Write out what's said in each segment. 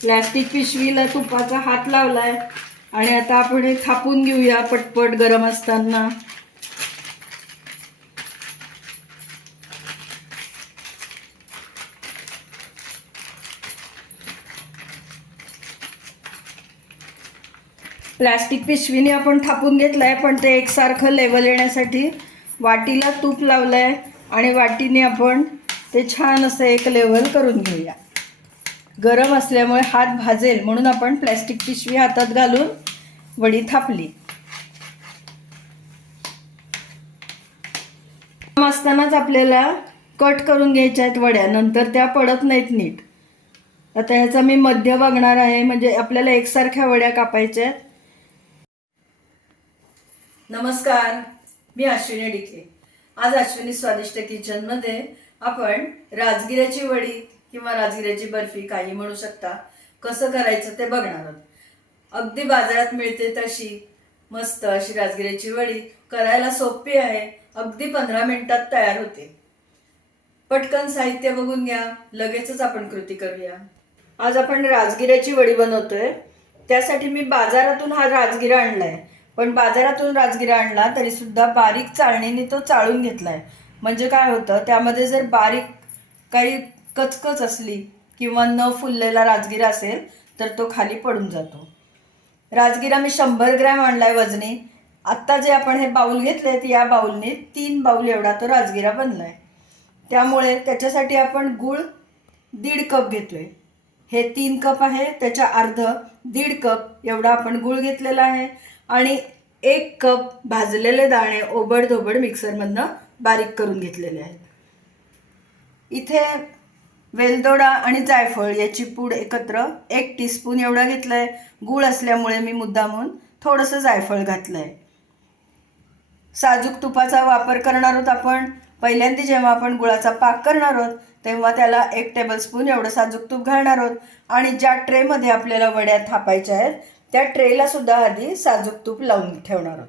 Plastic पिशवीला तुपाचा हात लावलाय. आणि आता आपण हे थापून घेऊया पटपट गरम असताना. प्लॅस्टिक पिशवीने आपण थापून घेतलंय पण ते एकसारखं लेवल येण्यासाठी वाटीला तूप लावलंय आणि वाटीने आपण ते छान असं एक लेवल करून घेऊया. गरम असल्यामुळे हात भाजेल म्हणून आपण प्लॅस्टिक पिशवी हातात घालून वडी थापली. असतानाच आपल्याला कट करून घ्यायच्या आहेत वड्या नंतर त्या पडत नाहीत नीट. आता ह्याचा मी मध्य बघणार आहे म्हणजे आपल्याला एकसारख्या वड्या कापायच्या आहेत. नमस्कार मी अश्विनी डिके आज अश्विनी स्वादिष्ट किचनमध्ये आपण राजगिऱ्याची वडी किंवा राजगिऱ्याची बर्फी काही म्हणू शकता. कसं करायचं ते बघणार आहोत. अगदी बाजारात मिळते तशी मस्त अशी राजगिऱ्याची वडी करायला सोपी आहे. अगदी पंधरा मिनिटात तयार होते. पटकन साहित्य बघून घ्या. लगेचच आपण कृती करूया. आज आपण राजगिऱ्याची वडी बनवतोय. त्यासाठी मी बाजारातून हा राजगिरा आणलाय. पण बाजारातून राजगिरा आणला तरी सुद्धा बारीक चाळणीने तो चाळून घेतलाय. म्हणजे काय होतं? त्यामध्ये जर बारीक काही कचकच असली किंवा न फुललेला राजगिरा असेल तर तो खाली पडून जातो. राजगिरा मी शंभर ग्रॅम आणलाय वजनी. आत्ता जे आपण हे बाऊल घेतलेत या बाऊलने तीन बाऊल एवढा तो राजगिरा बनलाय. त्यामुळे त्याच्यासाठी आपण गूळ दीड कप घेतोय. हे तीन कप आहे त्याच्या अर्ध दीड कप एवढा आपण गूळ घेतलेला आहे. आणि एक कप भाजलेले दाणे ओबड धोबड मिक्सरमधनं बारीक करून घेतलेले आहेत. इथे वेलदोडा आणि जायफळ याची पूड एकत्र एक टीस्पून एवढा घेतलाय. गूळ असल्यामुळे मी मुद्दामून थोडंसं जायफळ घातलंय. साजूक तुपाचा वापर करणार आहोत आपण. पहिल्यांदा जेव्हा आपण गुळाचा पाक करणार आहोत तेव्हा त्याला एक टेबलस्पून एवढं साजूक तूप घालणार आहोत. आणि ज्या ट्रेमध्ये आपल्याला वड्या थापायच्या आहेत त्या ट्रेला सुद्धा आधी साजूक तूप लावून ठेवणार आहोत.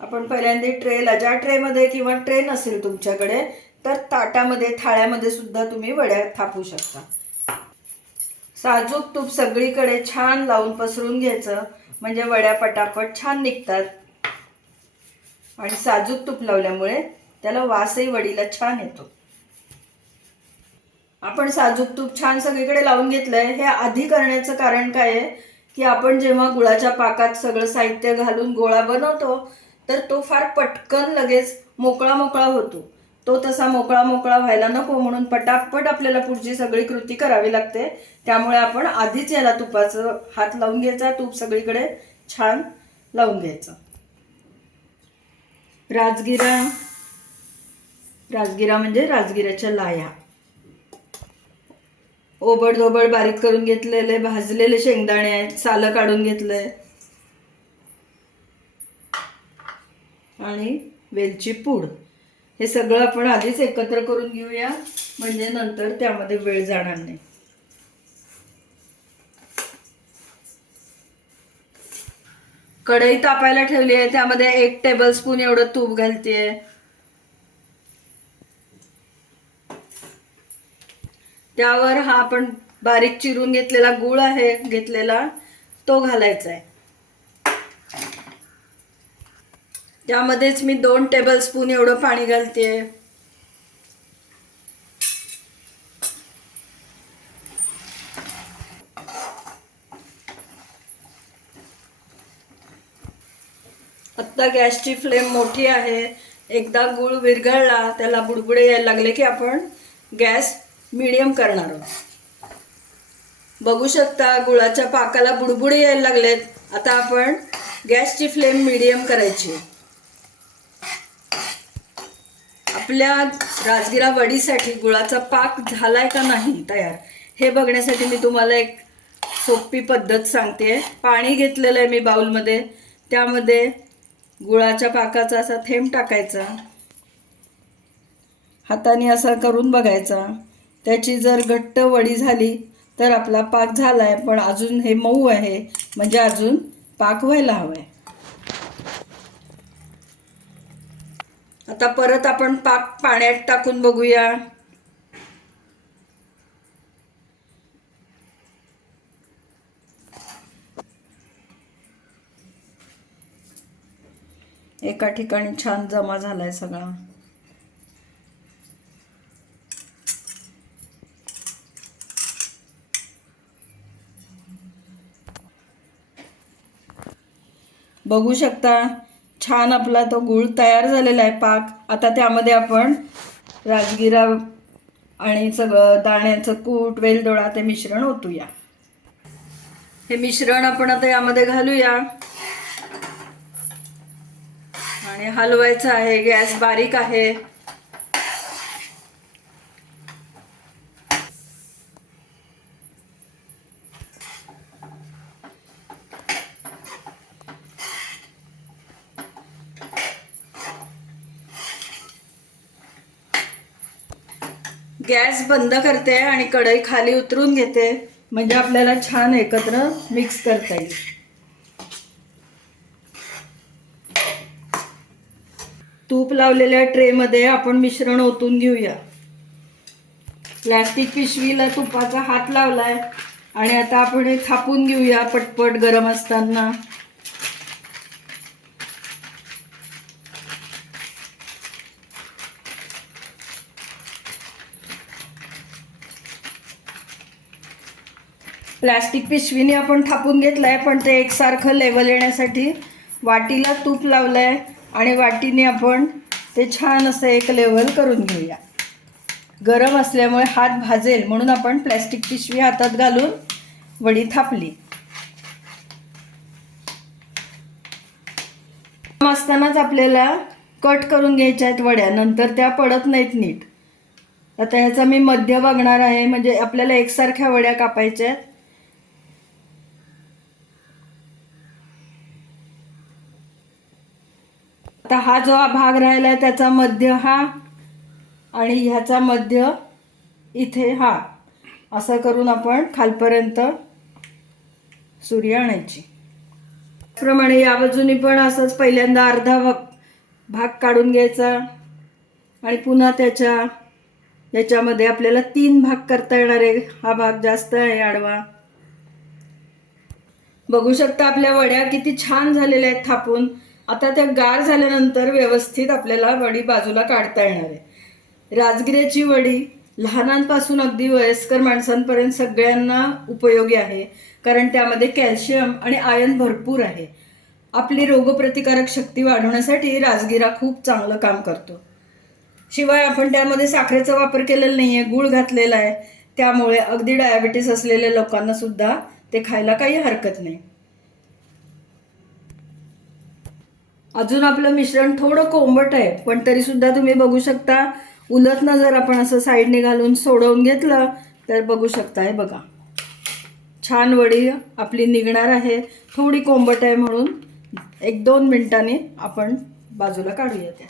आपण पहिल्यांदा ट्रेला ज्या ट्रेमध्ये किंवा ट्रे नसेल तुमच्याकडे तर ताटामध्ये थाळ्यामध्ये सुद्धा तुम्ही वड्या थापू शकता. साजूक तूप सगळीकडे छान लावून पसरून घ्यायचं. म्हणजे वड्या पटापट छान निघतात. आणि साजूक तूप लावल्यामुळे त्याला वासही वडीला छान येतो. आपण साजूक तूप छान सगळीकडे लावून घेतलंय. हे आधी करण्याचं कारण काय आहे? की आपण जेव्हा गुळाच्या पाकात सगळं साहित्य घालून गोळा बनवतो तर तो फार पटकन लगेच मोकळा मोकळा होतो. तो तसा मोकळा मोकळा व्हायला नको म्हणून पटापट आपल्याला पुढची सगळी कृती करावी लागते. त्यामुळे आपण आधीच याला तुपाचं हात लावून घ्यायचा तूप सगळीकडे छान लावून घ्यायचं. राजगिरा राजगिरा म्हणजे राजगिराच्या लाया. ओबड धोबड बारीक करून घेतलेले भाजलेले शेंगदाणे आहेत सालं काढून घेतलंय आणि वेलची पूड. हे सगळं आपण आधीच एकत्र करून घेऊया. म्हणजे नंतर त्यामध्ये वेळ जाणार नाही. कढई तापायला ठेवली आहे. त्यामध्ये एक टेबल स्पून एवढं तूप घालतेय. त्यावर हा आपण बारीक चिरून घेतलेला गुळ आहे घेतलेला तो घालायचा आहे. त्यामध्येच मी दोन टेबल स्पून एवढं पाणी घालते आत्ता गॅसची फ्लेम मोठी आहे. एकदा गुळ विरघळला त्याला बुडबुडे यायला लागले की आपण गॅस मिडियम करणार आहोत. बघू शकता गुळाच्या पाकाला बुडबुडे यायला लागलेत. आता आपण गॅसची फ्लेम मिडियम करायची आपल्या राजगिरा वडीसाठी गुळाचा पाक झालाय का नाही तयार? हे बघण्यासाठी मी तुम्हाला एक सोपी पद्धत सांगते. पाणी घेतलेलं आहे मी बाउलमध्ये. त्यामध्ये गुळाच्या पाकाचा असा थेंब टाकायचा. हाताने असा करून बघायचा. त्याची जर घट्ट वडी झाली तर आपला पाक झाला आहे पण अजून हे मऊ आहे. म्हणजे अजून पाक व्हायला हवा आहे आता परत आपण पाक पाण्यात टाकून बघूया. एका ठिकाणी छान जमा झालाय सगळा. बघू शकता छान आपला तो गूळ तयार झालेला आहे पाक. आता त्यामध्ये आपण राजगिरा आणि सगळं दाण्याचं कूट वेलदोळा ते मिश्रण ओतूया. हे मिश्रण आपण आता यामध्ये घालूया. आणि हलवायचं आहे गॅस बारीक आहे. गॅस बंद करते आणि कढई खाली उतरून घेते. म्हणजे आपल्याला छान एकत्र मिक्स करता येईल. तूप लावलेल्या ट्रेमध्ये आपण मिश्रण ओतून घेऊया. प्लॅस्टिक पिशवीला तुपाचा हात लावलाय. आणि आता आपण हे थापून घेऊया पटपट गरम असताना. प्लॅस्टिक पिशवीने आपण थापून घेतलाय पण ते एकसारखं लेवल येण्यासाठी वाटीला तूप लावलंय आणि वाटीने आपण ते छान असं एक लेवल करून घेऊया. गरम असल्यामुळे हात भाजेल म्हणून आपण प्लॅस्टिक पिशवी हातात घालून वडी थापली. असतानाच आपल्याला कट करून घ्यायच्या आहेत वड्या नंतर त्या पडत नाहीत नीट. आता ह्याचा मी मध्य बघणार आहे म्हणजे आपल्याला एकसारख्या वड्या कापायच्या आहेत. आता हा जो भाग राहिला त्याचा मध्य हा आणि ह्याचा मध्य इथे हा. असं करून आपण खालपर्यंत सूर्य आणायची. त्याप्रमाणे या बाजूनी पण असंच पहिल्यांदा अर्धा भाग भाग काढून घ्यायचा आणि पुन्हा त्याच्या याच्यामध्ये आपल्याला तीन भाग करता येणार आहे हा भाग जास्त आहे आडवा. बघू शकता आपल्या वड्या किती छान झालेल्या आहेत थापून. आता त्या गार झाल्यानंतर व्यवस्थित आपल्याला वडी बाजूला काढता येणार आहे. राजगिऱ्याची वडी लहानांपासून अगदी वयस्कर माणसांपर्यंत सगळ्यांना उपयोगी आहे कारण त्यामध्ये कॅल्शियम आणि आयर्न भरपूर आहे. आपली रोगप्रतिकारक शक्ती वाढवण्यासाठी राजगिरा खूप चांगलं काम करतो. शिवाय आपण त्यामध्ये साखरेचा वापर केलेला नाही आहे गूळ घातलेला आहे. त्यामुळे अगदी डायबिटीस असलेल्या लोकांना सुद्धा ते खायला काही हरकत नाही. अजून आपलं मिश्रण थोडं कोंबट आहे पण तरी सुद्धा तुम्ही बघू शकता उलटनं जर आपण असं साईडने घालून सोडवून घेतलं तर बघू शकता हे बघा. छान वडी आपली निघणार आहे. थोडी कोंबट आहे म्हणून एक दोन मिनिटांनी आपण बाजूला काढूया त्या.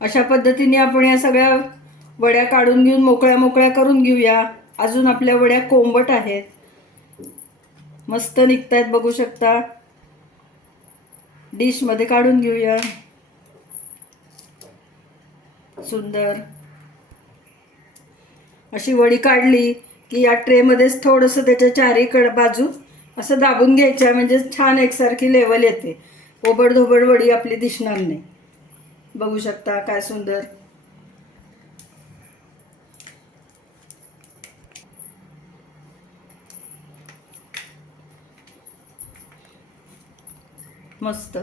अशा पद्धतीने आपण या सगळ्या वड्या काढून घेऊन मोकळ्या मोकळ्या करून घेऊया. अजून आपल्या वड्या कोंबट आहेत. मस्त निघतायत बघू शकता. डिशमध्ये काढून घेऊया. सुंदर. अशी वडी काढली की या ट्रेमध्येच थोडंसं त्याच्या चारीकड बाजू असं दाबून घ्यायच्या म्हणजे छान एकसारखी लेवल येते. ओबड धोबड वडी आपली दिसणार नाही. बघू शकता काय सुंदर. मस्त.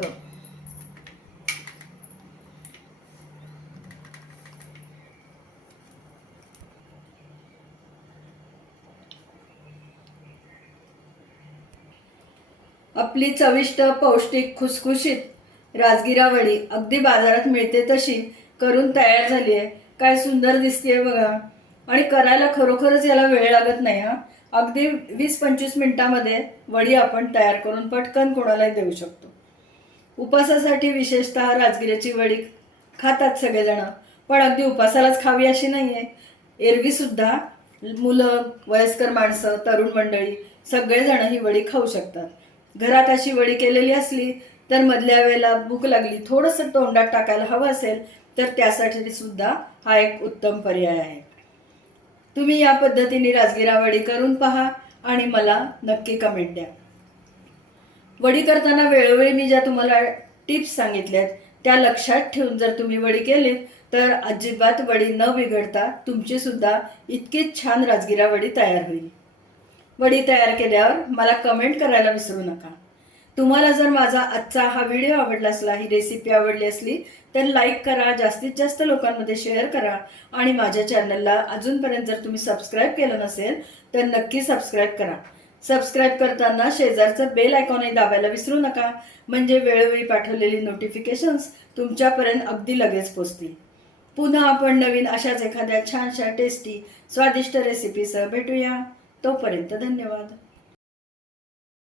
आपली चविष्ट पौष्टिक खुसखुशीत राजगिरा वडी अगदी बाजारात मिळते तशी करून तयार झाली आहे. काय सुंदर दिसते बघा. आणि करायला खरोखरच याला वेळ लागत नाही हा. अगदी वीस पंचवीस मिनिटामध्ये वडी आपण तयार करून पटकन कोणालाही देऊ शकतो. उपासासाठी विशेषतः राजगिऱ्याची वडी खातात सगळेजण. पण अगदी उपासालाच खावी अशी नाही आहे एरवीसुद्धा मुलं वयस्कर माणसं तरुण मंडळी सगळेजण ही वडी खाऊ शकतात. घरात अशी वडी केलेली असली तर मधल्या वेळेला भूक लागली थोडंसं तोंडात टाकायला हवं असेल तर त्यासाठी सुद्धा हा एक उत्तम पर्याय आहे. तुम्ही या पद्धतीने राजगिरा वडी करून पहा आणि मला नक्की कमेंट द्या. वडी करताना वेळोवेळी मी ज्या तुम्हाला टिप्स सांगितल्यात त्या लक्षात ठेवून जर तुम्ही वडी केली तर अजिबात वडी न बिघडता तुमची सुद्धा इतकीच छान राजगिरा वडी तयार होईल. वडी तयार केल्यावर मला कमेंट करायला विसरू नका. तुम्हाला जर माझा आजचा हा व्हिडिओ आवडला असला ही रेसिपी आवडली असली तर लाईक करा जास्तीत जास्त लोकांमध्ये शेअर करा आणि माझ्या चॅनलला अजूनपर्यंत जर तुम्ही सबस्क्राईब केलं नसेल तर नक्की सबस्क्राईब करा. सबस्क्राईब करताना शेजारचं बेल आयकॉनही दाबायला विसरू नका. म्हणजे वेळोवेळी पाठवलेली नोटिफिकेशन्स तुमच्यापर्यंत अगदी लगेच पोचतील. पुन्हा आपण नवीन अशाच एखाद्या छानशा टेस्टी स्वादिष्ट रेसिपीसह भेटूया. तोपर्यंत धन्यवाद.